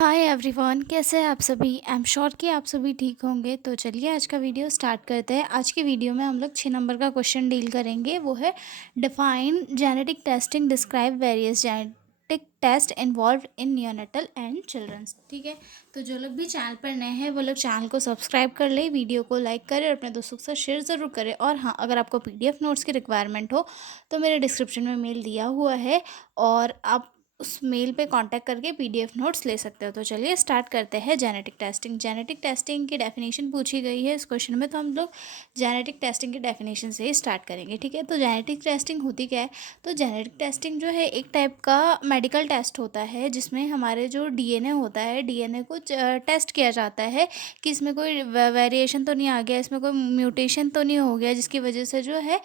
Hi everyone, कैसे हैं आप सभी। आई एम श्योर कि आप सभी ठीक होंगे। तो चलिए आज का वीडियो स्टार्ट करते हैं। आज की वीडियो में हम लोग 6 नंबर का क्वेश्चन डील करेंगे। वो है define genetic testing, describe various genetic test involve in neonatal and childrens. ठीक है, तो जो लोग भी चैनल पर नए हैं वो लोग चैनल को सब्सक्राइब कर ले, वीडियो को लाइक करें और अपने दोस्तों के साथ शेयर ज़रूर करें। और हाँ, अगर आपको पीडीएफ नोट्स की रिक्वायरमेंट हो तो मेरे डिस्क्रिप्शन में मेल दिया हुआ है और आप उस मेल पे कांटेक्ट करके पीडीएफ नोट्स ले सकते हो। तो चलिए स्टार्ट करते हैं। जेनेटिक टेस्टिंग, जेनेटिक टेस्टिंग की डेफिनेशन पूछी गई है इस क्वेश्चन में, तो हम लोग जेनेटिक टेस्टिंग की डेफिनेशन से ही स्टार्ट करेंगे। ठीक है, तो जेनेटिक टेस्टिंग होती क्या है। तो जेनेटिक टेस्टिंग जो है एक टाइप का मेडिकल टेस्ट होता है जिसमें हमारे जो डीएनए होता है, डीएनए को टेस्ट किया जाता है कि इसमें कोई वेरिएशन तो नहीं आ गया, इसमें कोई म्यूटेशन तो नहीं हो गया जिसकी वजह से जो है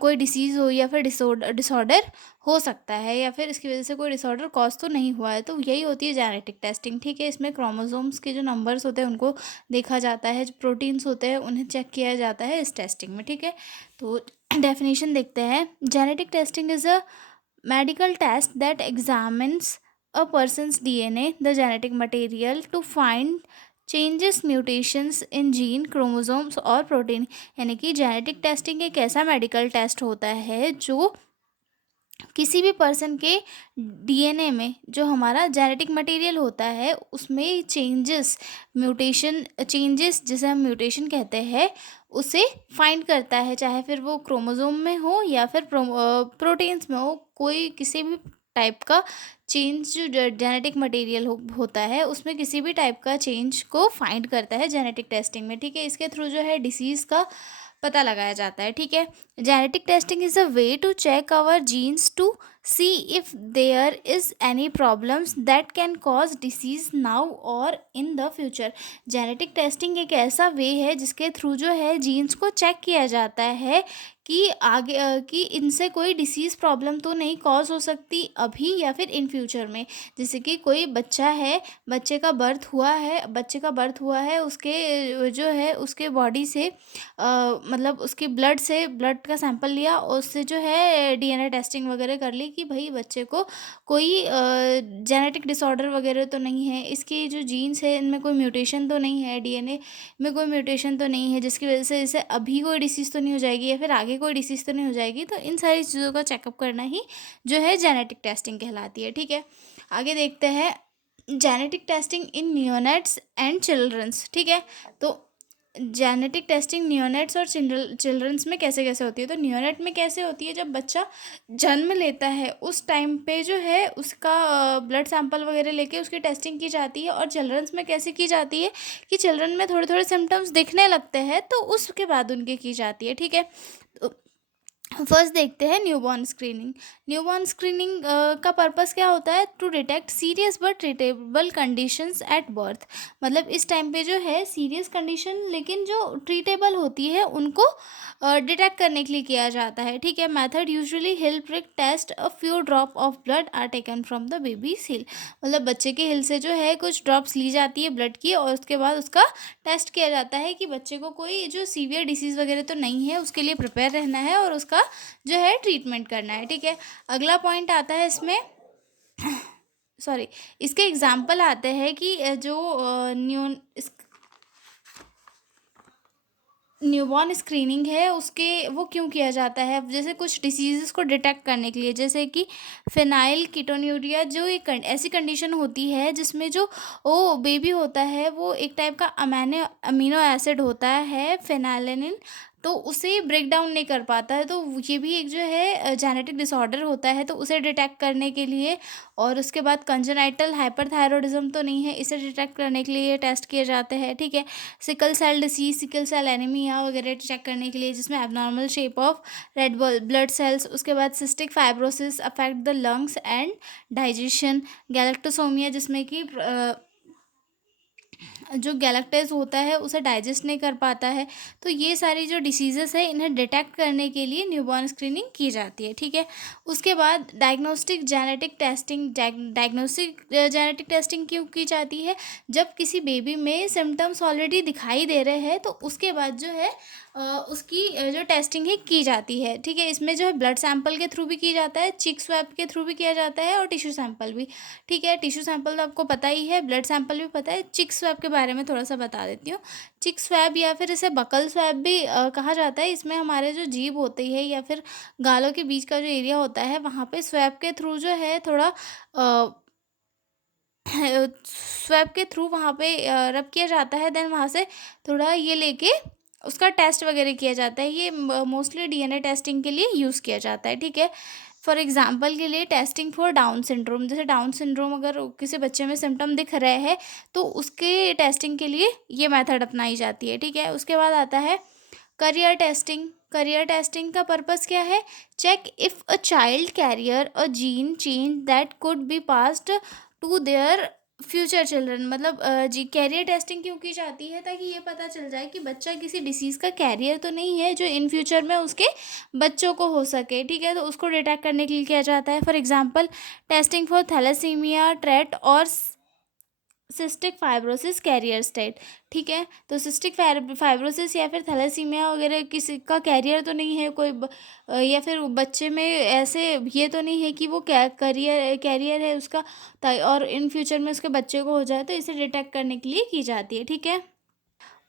कोई डिसीज़ हो या फिर डिसऑर्डर हो सकता है, या फिर इसकी वजह से कोई डिसऑर्डर कॉज तो नहीं हुआ है। तो यही होती है जेनेटिक टेस्टिंग। ठीक है, इसमें क्रोमोसोम्स के जो नंबर्स होते हैं उनको देखा जाता है, जो प्रोटीन्स होते हैं उन्हें चेक किया जाता है इस टेस्टिंग में। ठीक है, तो डेफिनेशन देखते हैं। Genetic testing is a medical test that examines a person's DNA, the genetic material, to find changes, mutations in gene, chromosomes और प्रोटीन। यानी कि जेनेटिक टेस्टिंग एक ऐसा मेडिकल टेस्ट होता है जो किसी भी पर्सन के डीएनए में जो हमारा जेनेटिक मटेरियल होता है उसमें चेंजेस, म्यूटेशन, चेंजेस जिसे हम म्यूटेशन कहते हैं, उसे फाइंड करता है। चाहे फिर वो क्रोमोसोम में हो या फिर प्रोटीन्स में हो, कोई किसी भी टाइप का चेंज जो जेनेटिक मटेरियल होता है उसमें किसी भी टाइप का चेंज को फाइंड करता है जेनेटिक टेस्टिंग में। ठीक है, इसके थ्रू जो है डिसीज़ का पता लगाया जाता है। ठीक है, genetic testing is a way to check our genes to see if there is any problems that can cause disease now और in the future. Genetic testing एक ऐसा वे है जिसके थ्रू जो है जीन्स को चेक किया जाता है कि आगे कि इनसे कोई डिसीज़ प्रॉब्लम तो नहीं कॉज हो सकती अभी या फिर इन फ्यूचर में। जैसे कि कोई बच्चा है, बच्चे का बर्थ हुआ है, उसके जो है उसके बॉडी से मतलब उसकी ब्लड से ब्लड का सैंपल लिया और उससे जो है डीएनए टेस्टिंग वगैरह कर ली कि भाई बच्चे को कोई जेनेटिक डिसऑर्डर वगैरह तो नहीं है, इसकी जो जीन्स है इनमें कोई म्यूटेशन तो नहीं है, डीएनए में कोई म्यूटेशन तो नहीं है जिसकी वजह से इसे अभी कोई डिसीज़ तो नहीं हो जाएगी या फिर आगे कोई डिसीज़ तो नहीं हो जाएगी। तो इन सारी चीज़ों का चेकअप करना ही जो है जेनेटिक टेस्टिंग कहलाती है। ठीक है, आगे देखते हैं genetic testing in neonates and childrens. ठीक है, तो जेनेटिक टेस्टिंग नियोनेट्स और चिल्ड्रंस में कैसे कैसे होती है। तो नियोनेट में कैसे होती है, जब बच्चा जन्म लेता है उस टाइम पे जो है उसका ब्लड सैंपल वगैरह लेके उसकी टेस्टिंग की जाती है। और चिल्ड्रंस में कैसे की जाती है कि चिल्ड्रन में थोड़े थोड़े सिम्टम्स दिखने लगते हैं तो उसके बाद उनकी की जाती है। ठीक है, तो फर्स्ट देखते हैं न्यूबॉर्न स्क्रीनिंग। न्यूबॉर्न स्क्रीनिंग का पर्पस क्या होता है, to detect serious but treatable conditions at birth. मतलब इस टाइम पे जो है सीरियस कंडीशन लेकिन जो ट्रीटेबल होती है उनको डिटेक्ट करने के लिए किया जाता है। ठीक है, method usually heel prick test, a few drop of blood are taken from the baby's heel. मतलब बच्चे के हिल से जो है कुछ ड्रॉप्स ली जाती है ब्लड की और उसके बाद उसका टेस्ट किया जाता है कि बच्चे को कोई जो सीवियर डिसीज़ वगैरह तो नहीं है, उसके लिए प्रिपेयर रहना है और उसका जो है ट्रीटमेंट करना है। ठीक है, अगला पॉइंट आता है इसमें सॉरी, इसके एग्जाम्पल आते हैं कि जो न्यूबॉर्न स्क्रीनिंग है उसके वो क्यों किया जाता है। जैसे कुछ डिसीज़ को डिटेक्ट करने के लिए, जैसे कि फिनाइल कीटोन्यूरिया, जो एक ऐसी कंडीशन होती है जिसमें जो वो बेबी होता है वो एक टाइप का अमीनो एसिड होता है फिनाइलिन, तो उसे ब्रेक डाउन नहीं कर पाता है। तो ये भी एक जो है जेनेटिक डिसऑर्डर होता है, तो उसे डिटेक्ट करने के लिए। और उसके बाद कंजेनाइटल हाइपरथायरॉयडिज्म तो नहीं है, इसे डिटेक्ट करने के लिए टेस्ट किए जाते हैं। ठीक है, sickle cell disease, sickle cell anaemia वगैरह चेक करने के लिए जिसमें abnormal shape of red blood cells. उसके बाद cystic fibrosis affect the lungs and digestion. Galactosaemia, जिसमें कि जो गैलेक्टेज होता है उसे डाइजेस्ट नहीं कर पाता है। तो ये सारी जो डिसीजेस है इन्हें डिटेक्ट करने के लिए न्यूबॉर्न स्क्रीनिंग की जाती है। ठीक है, उसके बाद diagnostic genetic testing. Diagnostic genetic testing क्यों की जाती है, जब किसी बेबी में सिम्टम्स ऑलरेडी दिखाई दे रहे हैं तो उसके बाद जो है उसकी जो टेस्टिंग है की जाती है, ठीक है। इसमें जो है ब्लड सैंपल के थ्रू भी की जाता है, चिक स्वैब के थ्रू भी किया जाता है और टिश्यू सैंपल भी, ठीक है। टिश्यू सैंपल तो आपको पता ही है, ब्लड सैंपल भी पता है। चिक स्वैब के बारे में थोड़ा सा बता देती हूँ। चिक स्वैब या फिर इसे बकल स्वैब भी कहा जाता है। इसमें हमारे जो जीभ होती है या फिर गालों के बीच का जो एरिया होता है, वहाँ पे स्वैब के थ्रू जो है थोड़ा स्वैब के थ्रू वहाँ पे रब किया जाता है। देन वहाँ से थोड़ा ये लेके उसका टेस्ट वगैरह किया जाता है। ये मोस्टली डीएनए टेस्टिंग के लिए यूज़ किया जाता है, ठीक है। फॉर एग्जांपल के लिए टेस्टिंग फॉर डाउन सिंड्रोम, जैसे डाउन सिंड्रोम अगर किसी बच्चे में सिम्टम दिख रहे हैं तो उसके टेस्टिंग के लिए ये मेथड अपनाई जाती है, ठीक है। उसके बाद आता है करियर टेस्टिंग। करियर टेस्टिंग का पर्पस क्या है? Check if a child carrier a gene change that could be passed to their future children. मतलब जी कैरियर टेस्टिंग क्यों की जाती है? ताकि ये पता चल जाए कि बच्चा किसी डिसीज़ का कैरियर तो नहीं है जो इन फ्यूचर में उसके बच्चों को हो सके, ठीक है। तो उसको डिटेक्ट करने के लिए किया जाता है। For example testing for thalassemia, trait और सिस्टिक फाइब्रोसिस कैरियर स्टेट, ठीक है। तो सिस्टिक फाइब्रोसिस या फिर थैलेसीमिया वगैरह किसी का कैरियर तो नहीं है कोई या फिर बच्चे में ऐसे ये तो नहीं है कि वो कैरियर है उसका, और इन फ्यूचर में उसके बच्चे को हो जाए, तो इसे डिटेक्ट करने के लिए की जाती है, ठीक है।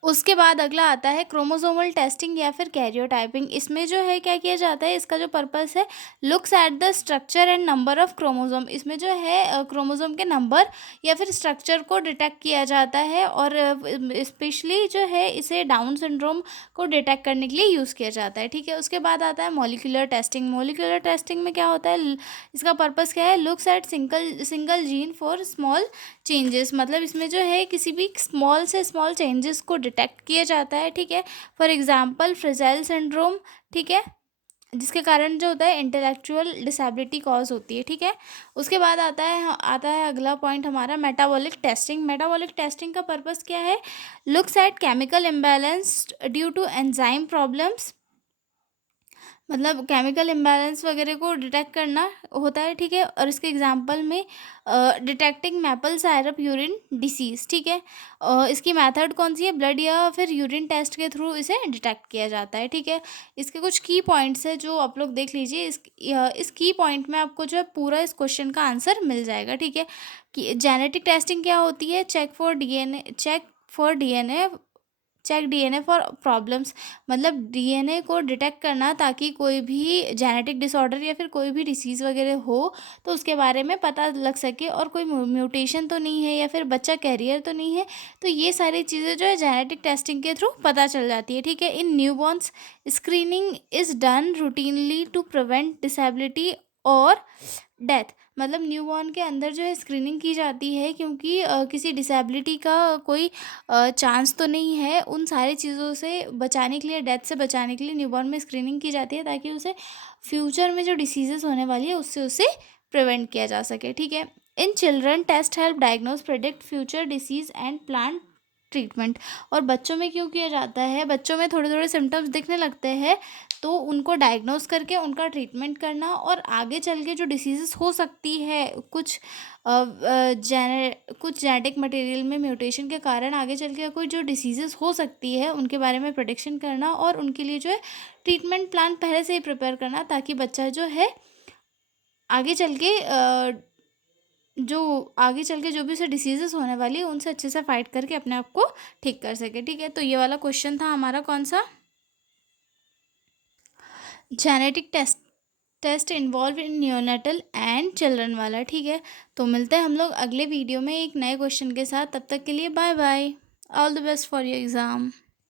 उसके बाद अगला आता है क्रोमोसोमल टेस्टिंग या फिर कैरियोटाइपिंग। इसमें जो है क्या किया जाता है, इसका जो पर्पस है, looks at the structure and number of chromosome. इसमें जो है क्रोमोसोम के नंबर या फिर स्ट्रक्चर को डिटेक्ट किया जाता है और स्पेशली जो है इसे डाउन सिंड्रोम को डिटेक्ट करने के लिए यूज़ किया जाता है, ठीक है। उसके बाद आता है मॉलिक्यूलर टेस्टिंग। मॉलिक्यूलर टेस्टिंग में क्या होता है, इसका पर्पस क्या है, looks eight single gene for small changes. मतलब इसमें जो है किसी भी स्मॉल से स्मॉल चेंजेस को डिटेक्ट किया जाता है, ठीक है। फॉर एग्जांपल फ्रेजाइल सिंड्रोम, ठीक है, जिसके कारण जो होता है इंटेलेक्चुअल डिसेबिलिटी कॉज होती है, ठीक है। उसके बाद आता है अगला पॉइंट हमारा मेटाबॉलिक टेस्टिंग। मेटाबॉलिक टेस्टिंग का पर्पस क्या है, looks at chemical imbalance due to enzyme problems. मतलब केमिकल इम्बैलेंस वगैरह को डिटेक्ट करना होता है, ठीक है। और इसके एग्जांपल में detecting maple syrup urine disease, ठीक है। इसकी मेथड कौन सी है, ब्लड या फिर यूरिन टेस्ट के थ्रू इसे डिटेक्ट किया जाता है, ठीक है। इसके कुछ की पॉइंट्स है जो आप लोग देख लीजिए। इस की पॉइंट में आपको जो है पूरा इस क्वेश्चन का आंसर मिल जाएगा, ठीक है। कि जेनेटिक टेस्टिंग क्या होती है, चेक डीएनए फॉर प्रॉब्लम्स। मतलब डीएनए को डिटेक्ट करना ताकि कोई भी जेनेटिक डिसऑर्डर या फिर कोई भी डिसीज़ वगैरह हो तो उसके बारे में पता लग सके, और कोई म्यूटेशन तो नहीं है या फिर बच्चा कैरियर तो नहीं है। तो ये सारी चीज़ें जो है जेनेटिक टेस्टिंग के थ्रू पता चल जाती है, ठीक है। In newborns screening is done routinely to prevent disability और डेथ। मतलब न्यूबॉर्न के अंदर जो है स्क्रीनिंग की जाती है क्योंकि किसी डिसेबिलिटी का कोई चांस तो नहीं है। उन सारी चीज़ों से बचाने के लिए, डेथ से बचाने के लिए न्यूबॉर्न में स्क्रीनिंग की जाती है ताकि उसे फ्यूचर में जो डिसीजेस होने वाली है उससे उसे प्रिवेंट किया जा सके, ठीक है। In children test help diagnose predict future disease and plan treatment. और बच्चों में क्यों किया जाता है, बच्चों में थोड़े थोड़े सिम्टम्स दिखने लगते हैं तो उनको डायग्नोस करके उनका ट्रीटमेंट करना, और आगे चल के जो डिसीज़ेस हो सकती है कुछ जेनेटिक मटेरियल में म्यूटेशन के कारण आगे चल के कोई जो डिसीज़ेस हो सकती है उनके बारे में प्रोटेक्शन करना, और उनके लिए जो है ट्रीटमेंट प्लान पहले से ही प्रिपेयर करना ताकि बच्चा जो है आगे चल के जो भी उसे डिसीजेस होने वाली है उनसे अच्छे से फाइट करके अपने आप को ठीक कर सके, ठीक है। तो ये वाला क्वेश्चन था हमारा कौन सा, genetic test involve in neonatal and children वाला, ठीक है। तो मिलते हैं हम लोग अगले वीडियो में एक नए क्वेश्चन के साथ। तब तक के लिए bye bye, all the best for your exam.